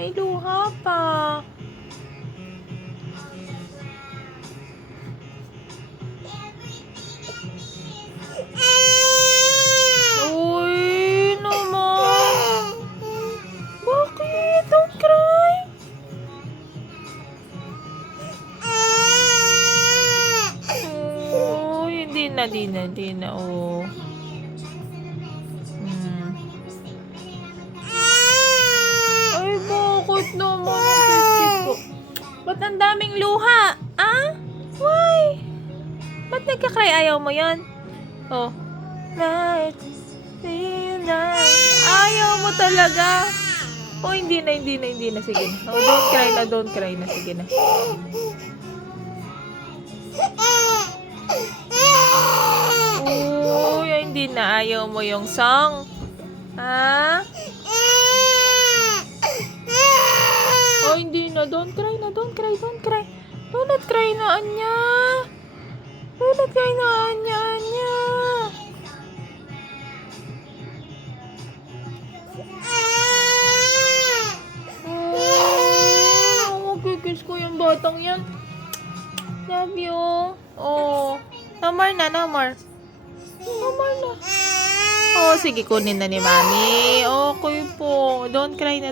May luha pa. Uy, naman. Bakit? Don't cry. Oh, hindi na. Oh. Ay, bakit naman ang kiskis ko? Ba't ang daming luha? Ah? Why? Ba't nagka-cry? Ayaw mo yon? Oh. Night. Ayaw mo talaga. Oh, hindi na. Sige na. Oh, don't cry na. Sige na. Uy, hindi na. Ayaw mo yung song. Ha? Oh, hindi na. Don't cry na. Don't cry. Do not cry na, Anya. Do not cry na, Anya. Oh, magkikis ko yung batang yan. Love you. Oh. No more na. Oh, sige, kunin na ni Mami. Okay po. Don't cry na.